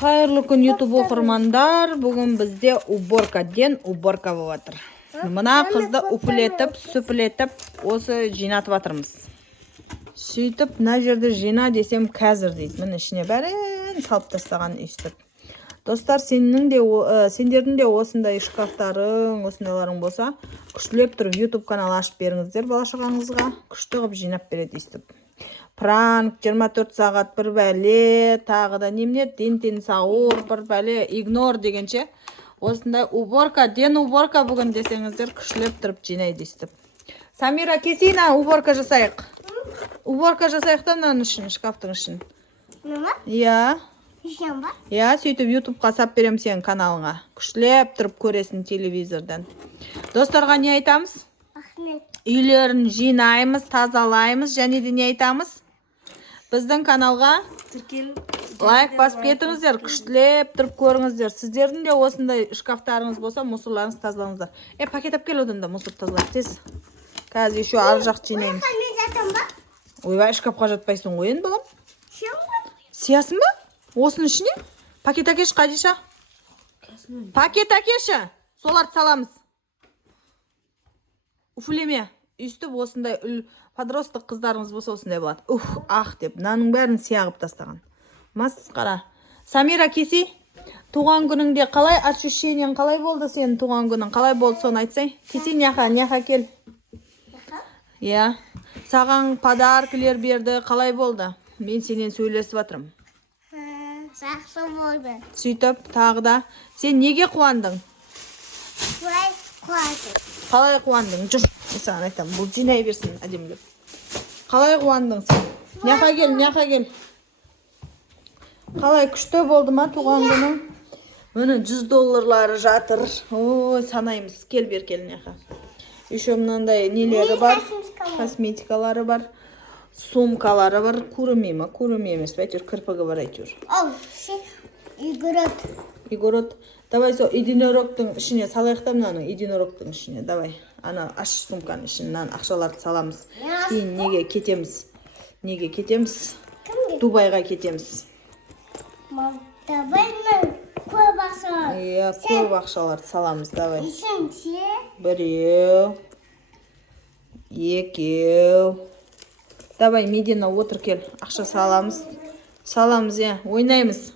Қайырлы күн YouTube оқырмандар. Бүгін бізде уборкаден уборка болып жатыр. Мына қызды уплетіп, сүплетіп, осы жинатып жатырмыз. Сөйтіп, мына жерді жина десем қазір дейді. Міне ішіне бәрін салып тастаған өйстіп. Достар, сендердің де осындай шкафтарың, осындайларың болса, күштілеп тұрып YouTube канал ашып беріңіздер бала-шағаңызға. Күшті қылып жинап береді өйстіп. Пранк, 24 сағат бір бәле, тағы да немне, тен сауыр, бір бәле, игнор дегенше. Осындай уборка, ден уборка бүгін десеңіздер, күшілеп тұрып жинайды өйстіп. Самира, кесейна, уборка жасайық. Уборка жасайық та мынаның үшін, шкафтың үшін. Мама? Иә. Ишем ба? Иә, сөйтіп YouTube'қа сап берем сен каналыңа. Күшілеп тұрып көресің телевизордан. Достарға не айтамыз? Рахмет. Үйлерін жинаймыз, тазалаймыз, және де не айтамыз? Біздің каналға лайк басып кетіңіздер, күштілеп тұрып көріңіздер. Сіздердің де осындай шкафтарыңыз болса, мусорларыңыз тазалаңыздар. Пакет алып кел, одан да мусор тазалап тез. Қазір еще ар жақ жинаймыз. Мен жатам ба? Ойбай, шкафқа жатпайсың ғой енді балам. Сен ба? Сиясың ба? Осының ішіне? Пакет әкеш, Қадиша. Пакет әкеші. Соларды саламыз. Уфлеме. Үстіп осындай подростық қыздарыңыз болса осындай болады. Ах деп, мынаның бәрін сияғып тастаған. Массыз қара. Самира, кесей. Туған күніңде қалай ощущениең қалай болды сенің туған күнің? Қалай болды соны айтсай? Кесей, няха кел. Иә. Саған подаркілер берді. Қалай болды? Мен сенен сөйлесіп жатырмын. Жақсы болды. Сөйтіп, тағы да. Сен неге қуандың? Қалай қуандың? Қалай қуандың? Жүр. Саған айтам, бұл жинай берсін әдемілеп. Қалай қуандың сен? Няқа кел. Қалай күшті болды ма туған күнің? Міне $100 жатыр. Ой, санаймыз. Кел бер кел няқа. Еще мынандай нелері бар. Косметикалары бар. Сумкалары бар. Көрмей ма? Көрмей емес. Әйтеуір кірпігі бар әйтеуір. Ол, сен Игорот. Давай сол единорогтың ішіне салайықтар мынаның единорогтың ішіне. Давай. Ана аш сумканың ішіне ақшаларды саламыз. Кейін неге кетеміз? Дубайға кетеміз. Дубайның көп ақшалар. Иә, көп ақшаларды саламыз. Давай. Үшінші. Біреу. Екеу. Давай, Медина, отыр кел. Ақша саламыз. Иә, ойнаймыз.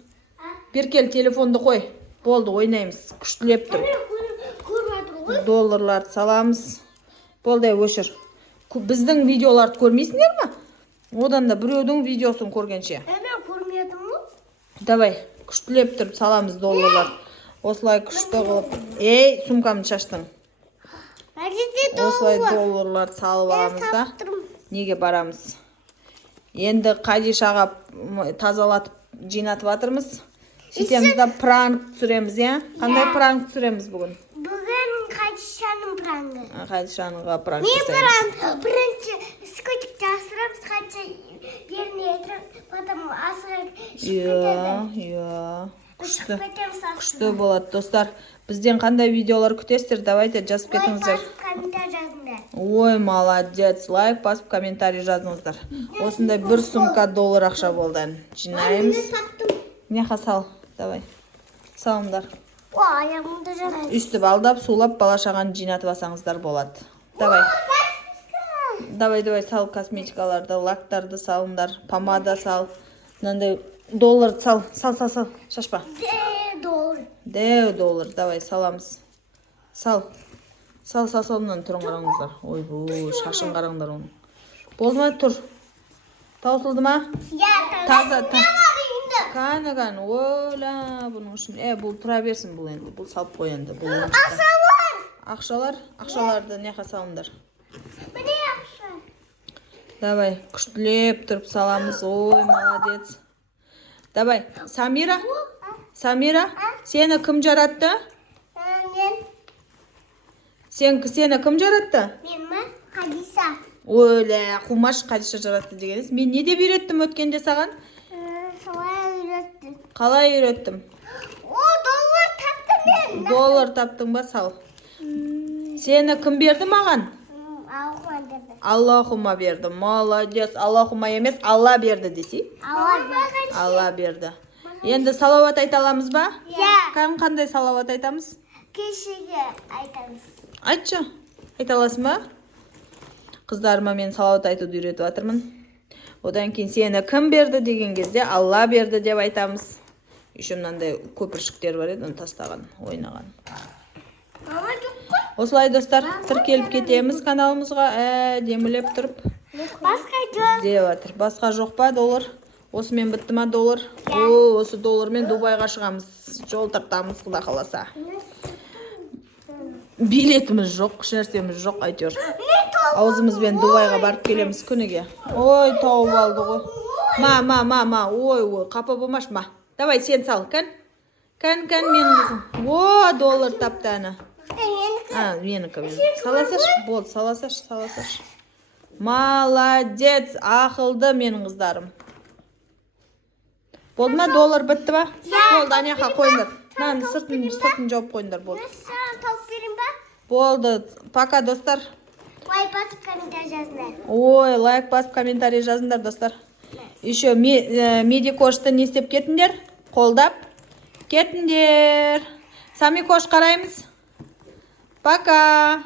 Бер кел, телефонды қой. Болды, ойнаймыз. Күштілеп тұр. $100 саламыз. Болды, өшір. Біздің видеоларды көрмейсіңдер ма? Одан да біреудің видеосын көргенше. Мен көрмедім мұ? Давай, күштілеп тұрып саламыз $. Осылай күшті қылып. Ей, сумкамды шаштың. Осылай $. салып аламыз да. Неге барамыз? Енді Қадишаға тазалатып жинатып жатырмыз. Сөйтеміз да пранк түсіреміз, иә? Қандай пранк түсіреміз бүгін? Бүгін Қадишаның прангі. Қадишаныға пранк Мен түсіреміз. бірінші скотикті асырамыз, Қадиша беріне етіріп, потом асырып Иә. Күшті болады, достар. Бізден қандай видеолар күтесіздер? Давайте жазып кетіңіздер. Комментарий жазыңдар. Ой, молодец. Лайк басып, комментарий жазыңыздар. Осындай бір сумка $1 ақша болды. Жинаймыз. Няқа сал. Давай. Салыңдар. Аяғымды жарайды. Үстіп алдап, сулап, бала-шағаны жинатып алсаңыздар болады. Давай, сал косметикаларды, лактарды салыңдар. Помада сал. Мынандай $. Сал. Шашпа. $. Давай, саламыз. Сал. Мынаны тұрын қараңыздар. Ой, бұл шашын қараңдар оны. Болды ма? Тұр. Таусылды ма? Таза. Кәні. Ойла бұның үшін. Бұл тұра берсін бұл енді. Бұл салып қой енді. Ақшаларды неқа салыңдар. Міне ақша. Давай, күштілеп тұрып саламыз. Ой, молодец. Давай, Самира, сені кім жаратты? Мен. Сені кім жаратты? Мен ма? Қадиша. Ойла, қумаш Қадиша жаратты дегеніз. Мен не деп үйреттім өткенде саған? Қалай үйреттім? $1 таптым мен. $1 таптың ба, сал. Сені кім берді маған? Аллахума берді. Молодец. Аллахума емес, Алла берді десей. Алла Алла берді. Енді салауат айта аламыз ба? Иә. Қандай салауат айтамыз? Кешеге айтамыз. Айтшы. Айта аласың ба? Қыздарыма мен салауат айтуды үйретіп жатырмын. Одан кейін сені кім берді деген кезде Алла берді деп айтамыз. Еще мынандай көпіршіктер бар еді, оны тастаған, ойнаған. Мама жоқ қой. Осылай достар, тіркеліп кетеміз каналымызға, демілеп тұрып. Басқа жоқ. Деп жатыр. Басқа жоқ па доллар? Осымен бітті ма доллар? О, осы доллармен Дубайға шығамыз. Жол тартамыз, Құда қаласа. Билетіміз жоқ, нәрсеміз жоқ, әйтеуір. Аузымызбен Дубайға барып келеміз күніге. Ой, тауып алды ғой. Ма, ой, қапа болмаш, ма. Давай, сен сал, кән? Кән, менің қызым. О, доллар тапты ана. Менікі. Саласаш, болды, саласаш. Молодец, ақылды менің қыздарым. Болды ма, доллар бітті ба? Болды, аняқа қойындар. Сыртын жауып қойындар, болды. Саған тауып берем ба? Болды, пока достар. Лайк басып комментарий жазыңдар. Ой, лайк басып комментарий жазыңдар достар. Еще медикошты не істеп кетіңдер? Қолдап кетіңдер. Сами кош қараймыз. Пока.